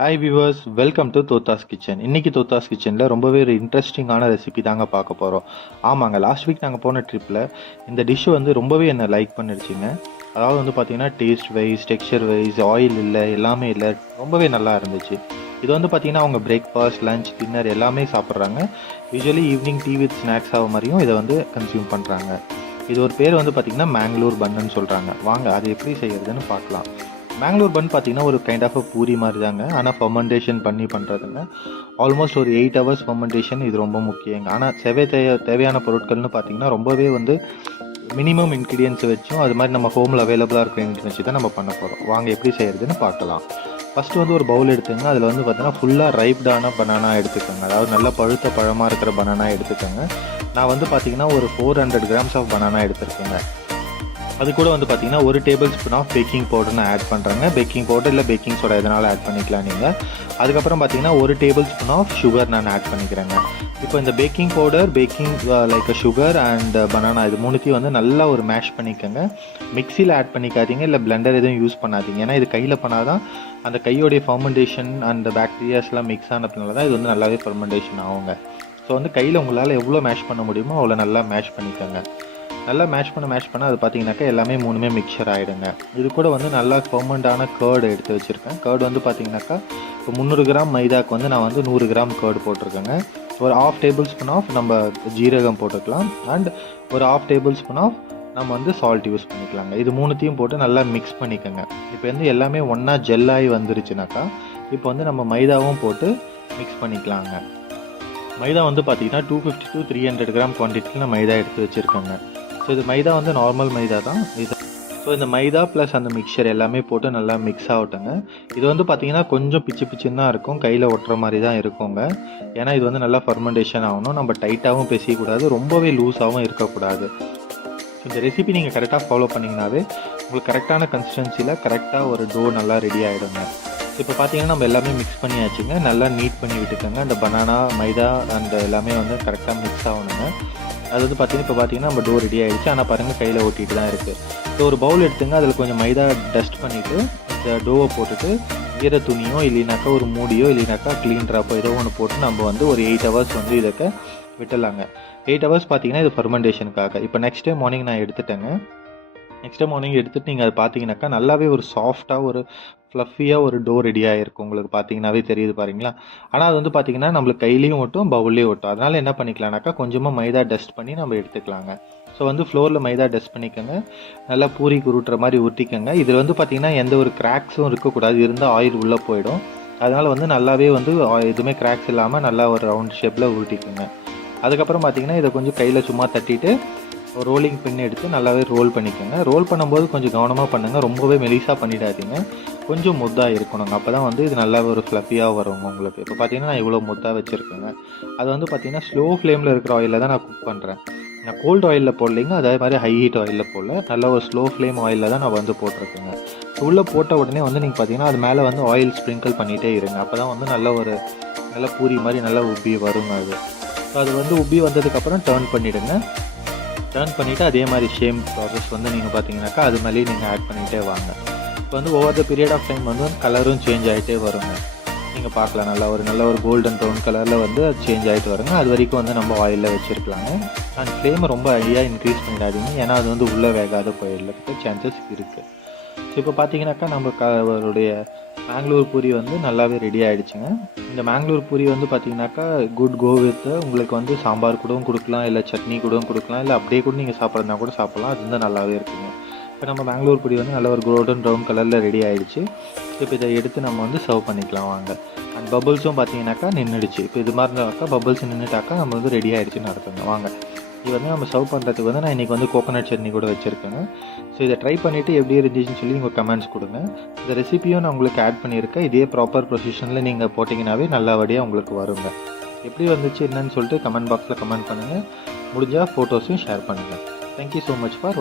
Hi viewers, welcome to Thothas kitchen. இன்றைக்கி தோத்தாஸ் கிச்சனில் ரொம்பவே ஒரு இன்ட்ரெஸ்டிங்கான ரெசிபி தாங்க பார்க்க போகிறோம். ஆமாங்க, லாஸ்ட் வீக் நாங்கள் போன ட்ரிப்பில் இந்த டிஷ்ஷு வந்து ரொம்பவே என்னை லைக் பண்ணிடுச்சிங்க. அதாவது வந்து பார்த்திங்கன்னா taste wise, texture wise, oil இல்லை, எல்லாமே இல்லை, ரொம்பவே நல்லா இருந்துச்சு. இது வந்து பார்த்திங்கன்னா அவங்க பிரேக்ஃபாஸ்ட், லஞ்ச், டின்னர் எல்லாமே சாப்பிட்றாங்க. Usually evening tea with snacks ஆக மாதிரியும் இதை வந்து கன்சியூம் பண்ணுறாங்க. இது ஒரு பேர் வந்து பார்த்திங்கன்னா மேங்களூர் பன்னுன்னு சொல்கிறாங்க. வாங்க அது எப்படி செய்கிறதுன்னு பார்க்கலாம். மேங்களூர் பன் பார்த்திங்கன்னா ஒரு கைண்ட் ஆஃப் பூரி மாதிரி தாங்க, ஆனால் ஃபர்மெண்டேஷன் பண்ணி பண்ணுறதுங்க. ஆல்மோஸ்ட் ஒரு 8 hours ஃபர்மெண்டேஷன் இது ரொம்ப முக்கியங்க. ஆனால் தேவையான பொருட்கள்னு பார்த்திங்கன்னா ரொம்பவே வந்து மினிமம் இன்க்ரீடியன்ஸ் வச்சும் அது மாதிரி நம்ம ஹோமில் அவைலபிளாக இருக்கிற இன்க்ரீடியன்ஸ் வச்சு தான் நம்ம பண்ண போகிறோம். வாங்க எப்படி செய்கிறதுன்னு பார்க்கலாம். ஃபஸ்ட்டு வந்து ஒரு பவுல் எடுத்துங்க. அதில் வந்து பார்த்திங்கன்னா ஃபுல்லாக ரைப்டான பனானா எடுத்துக்கோங்க. அதாவது நல்ல பழுத்த பழமாக இருக்கிற பனானா எடுத்துக்கோங்க. நான் வந்து பார்த்திங்கன்னா ஒரு 400 grams ஆஃப் பனானா எடுத்துருக்கேங்க. அது கூட வந்து பார்த்திங்கன்னா 1 tablespoon of baking powder நான் ஆட் பண்ணுறேங்க. பேக்கிங் பவுடர் இல்லை பேக்கிங் சோடா எதனால் ஆட் பண்ணிக்கலாம் நீங்கள். அதுக்கப்புறம் பார்த்திங்கன்னா 1 டேபிள் ஸ்பூன் ஆஃப் சுகர் நான் ஆட் பண்ணிக்கிறேங்க. இப்போ இந்த baking powder, like sugar and banana இது மூணுத்தையும் வந்து நல்லா ஒரு மேஷ் பண்ணிக்கோங்க. மிக்சியில் ஆட் பண்ணிக்காதீங்க, இல்லை பிளெண்டர் எதுவும் யூஸ் பண்ணாதீங்க. ஏன்னா இது கையில் பண்ணால் தான் அந்த கையோடைய ஃபர்மெண்டேஷன் அந்த பாக்டீரியாஸ்லாம் மிக்ஸ் ஆனதுனால தான் இது வந்து நல்லாவே ஃபர்மெண்டேஷன் ஆகுங்க. ஸோ வந்து கையில் உங்களால் எவ்வளோ மேஷ் பண்ண முடியுமோ அவ்வளோ நல்லா மேஷ் பண்ணிக்கோங்க. நல்லா மேஷ் பண்ண அது பார்த்தீங்கன்னாக்கா எல்லாமே மூணுமே மிக்சர் ஆகிடுங்க. இது கூட வந்து நல்லா ஃபர்மெண்டான கேர்டு எடுத்து வச்சுருக்கேன். கேர்டு வந்து பார்த்தீங்கன்னாக்கா இப்போ 300 கிராம் மைதாக்கு வந்து நான் வந்து 100 கிராம் கேர்டு போட்டிருக்கேங்க. ஒரு 1/2 டேபிள் ஸ்பூன் ஆஃப் நம்ம ஜீரகம் போட்டுக்கலாம். அண்ட் ஒரு 1/2 டேபிள் ஸ்பூன் ஆஃப் நம்ம வந்து சால்ட் யூஸ் பண்ணிக்கலாங்க. இது மூணுத்தையும் போட்டு நல்லா மிக்ஸ் பண்ணிக்கோங்க. இப்போ வந்து எல்லாமே ஒன்றா ஜெல்லாகி வந்துருச்சுனாக்கா இப்போ வந்து நம்ம மைதாவும் போட்டு மிக்ஸ் பண்ணிக்கலாங்க. மைதா வந்து பார்த்திங்கன்னா 250 to 300 கிராம் குவான்டிட்டியில் நான் மைதா எடுத்து வச்சுருக்கேங்க. ஸோ இது மைதா வந்து நார்மல் மைதா தான் இது. ஸோ இந்த மைதா ப்ளஸ் அந்த மிக்சர் எல்லாமே போட்டு நல்லா மிக்ஸ் ஆகட்டுங்க. இது வந்து பார்த்திங்கன்னா கொஞ்சம் பிச்சுன்னு தான் இருக்கும், கையில் ஒட்டுற மாதிரி தான் இருக்குங்க. ஏன்னா இது வந்து நல்லா ஃபர்மெண்டேஷன் ஆகணும். நம்ம டைட்டாகவும் பேசிக்கூடாது, ரொம்பவே லூஸாகவும் இருக்கக்கூடாது. ஸோ இந்த ரெசிபி நீங்கள் கரெக்டாக ஃபாலோ பண்ணிங்கனாவே உங்களுக்கு கரெக்டான கன்சிஸ்டன்சியில் கரெக்டாக ஒரு டோ நல்லா ரெடி ஆகிடுங்க. இப்போ பார்த்தீங்கன்னா நம்ம எல்லாமே மிக்ஸ் பண்ணியாச்சுங்க. நல்லா நீட் பண்ணி விட்டுக்கோங்க. அந்த பனானா, மைதா அந்த எல்லாமே வந்து கரெக்டாக மிக்ஸ் ஆகணுங்க. அது வந்து பார்த்திங்கன்னா இப்போ பார்த்தீங்கன்னா நம்ம டோ ரெடி ஆகிடுச்சு. ஆனால் பாருங்கள் கையில் ஓட்டிகிட்டு தான் இருக்குது. ஸோ ஒரு பவுல் எடுத்துங்க. அதில் கொஞ்சம் மைதா டஸ்ட் பண்ணிவிட்டு இந்த டோவை போட்டுட்டு ஈர துணியோ இல்லைனாக்கா ஒரு மூடியோ இல்லைனாக்கா க்ளீன் ட்ராப்போ ஏதோ ஒன்று போட்டு நம்ம வந்து ஒரு 8 hours வந்து இதுக்கு விட்டுலாங்க. 8 hours பார்த்தீங்கன்னா இது ஃபர்மெண்டேஷனுக்காக. இப்போ நெக்ஸ்ட் டே மார்னிங் நான் எடுத்துட்டேங்க. நெக்ஸ்ட் டே மார்னிங் எடுத்துகிட்டு நீங்கள் அதை பார்த்தீங்கன்னாக்கா நல்லாவே ஒரு சாஃப்டாக ஒரு ஃப்ளஃபியாக ஒரு டோ ரெடியாக இருக்கும். உங்களுக்கு பார்த்தீங்கன்னாவே தெரியுது பாருங்களா. ஆனால் அது வந்து பார்த்திங்கன்னா நம்மளுக்கு கையிலையும் ஒட்டும், பவுல்லையும் ஒட்டும். அதனால் என்ன பண்ணிக்கலாம்னாக்கா கொஞ்சமாக மைதா டஸ்ட் பண்ணி நம்ம எடுத்துக்கலாங்க. ஸோ வந்து ஃப்ளோரில் மைதா டஸ்ட் பண்ணிக்கோங்க. நல்லா பூரி உருட்டுற மாதிரி உருட்டிக்கோங்க. இதில் வந்து பார்த்திங்கன்னா எந்த ஒரு கிராக்ஸும் இருக்கக்கூடாது, இருந்தால் ஆயில் உள்ளே போயிடும். அதனால் வந்து நல்லாவே வந்து எதுவுமே கிராக்ஸ் இல்லாமல் நல்லா ஒரு ரவுண்ட் ஷேப்பில் உருட்டிக்கோங்க. அதுக்கப்புறம் பார்த்திங்கன்னா இதை கொஞ்சம் கையில் சும்மா தட்டிட்டு ஒரு ரோலிங் பின் எடுத்து நல்லாவே ரோல் பண்ணிக்கோங்க. ரோல் பண்ணும்போது கொஞ்சம் கவனமாக பண்ணுங்கள், ரொம்பவே மெலிசாக பண்ணிடாதீங்க. கொஞ்சம் முத்தாக இருக்கணுங்க. அப்போ தான் வந்து இது நல்லாவே ஒரு ஃப்ளஃபியாக வரும் உங்களுக்கு. இப்போ பார்த்தீங்கன்னா நான் இவ்வளோ முத்தாக வச்சுருக்கேங்க. அது வந்து பார்த்திங்கன்னா ஸ்லோ ஃப்ளேமில் இருக்கிற ஆயிலில் தான் நான் குக் பண்ணுறேன். நான் கோல்டு ஆயிலில் போடலைங்க, அதே மாதிரி ஹை ஹீட் ஆயிலில் போடல, நல்ல ஒரு ஸ்லோ ஃப்ளேம் ஆயிலில் தான் நான் வந்து போட்டிருக்கேங்க. உள்ளே போட்ட உடனே வந்து நீங்கள் பார்த்தீங்கன்னா அது மேலே வந்து ஆயில் ஸ்ப்ரிங்கிள் பண்ணிகிட்டே இருங்க. அப்போ தான் வந்து நல்ல பூரி மாதிரி நல்லா உப்பி வருங்க அது. ஸோ அது வந்து உப்பி வந்ததுக்கப்புறம் டர்ன் பண்ணிவிடுங்க. டர்ன் பண்ணிவிட்டு அதே மாதிரி சேம் ப்ராசஸ் வந்து நீங்கள் பார்த்தீங்கன்னாக்கா அது மேலேயே நீங்கள் ஆட் பண்ணிகிட்டே வாங்க. இப்போ வந்து over the period of time வந்து கலரும் சேஞ்ச் ஆகிட்டே வருங்க. நீங்கள் பார்க்கலாம் நல்ல ஒரு கோல்டன் ப்ரௌன் கலரில் வந்து அது சேஞ்ச் ஆகிட்டு வருங்க. அது வரைக்கும் வந்து நம்ம ஆயிலில் வச்சுருக்கலாங்க. அண்ட் ஃப்ளேமை ரொம்ப ஹையாக இன்க்ரீஸ் பண்ணிடாதீங்க, ஏன்னா அது வந்து உள்ளே வேகாத போயிடறதுக்கு சான்சஸ் இருக்குது. ஸோ இப்போ பார்த்தீங்கன்னாக்கா நம்மளுடைய மேங்களூர் பூரி வந்து நல்லாவே ரெடி ஆகிடுச்சுங்க. இந்த மேங்களூர் பூரி வந்து பார்த்தீங்கன்னாக்கா குட் கோ வித் உங்களுக்கு வந்து சாம்பார் கூடவும் கொடுக்கலாம், இல்லை சட்னி கூடவும் கொடுக்கலாம், இல்லை அப்படியே கூட நீங்கள் சாப்பிட்றதுனா கூட சாப்பிட்லாம். அது வந்து நல்லாவே இருக்குங்க. இப்போ நம்ம மேங்களூர் பூரி வந்து நல்ல ஒரு கோல்டன் ப்ரௌன் கலரில் ரெடி ஆகிடுச்சு. இப்போ இதை எடுத்து நம்ம வந்து சர்வ் பண்ணிக்கலாம் வாங்க. அண்ட் பபுள்ஸும் பார்த்தீங்கன்னாக்கா நின்றுடுச்சு. இப்போ இது மாதிரி இருந்தாக்கா பபுள்ஸ் நின்றுட்டாக்கா நம்ம வந்து ரெடி ஆகிடுச்சுன்னு அர்த்தங்க. வாங்க இது வந்து நம்ம சர்வ் பண்ணுறதுக்கு வந்து நான் இன்றைக்கி வந்து கோகோனட் சட்னி கூட வச்சுருக்கேங்க. ஸோ இதை ட்ரை பண்ணிவிட்டு எப்படி இருந்துச்சுன்னு சொல்லி உங்கள் கமெண்ட்ஸ் கொடுங்க. இந்த ரெசிபியும் நான் உங்களுக்கு ஆட் பண்ணியிருக்கேன். இதே ப்ராப்பர் ப்ரொசிஷனில் நீங்கள் போட்டிங்கனாவே நல்லபடியாக உங்களுக்கு வருங்க. எப்படி வந்துச்சு என்னன்னு சொல்லிட்டு கமெண்ட் பாக்ஸில் கமெண்ட் பண்ணுங்கள். முடிஞ்சால் ஃபோட்டோஸையும் ஷேர் பண்ணுங்கள். Thank you so much for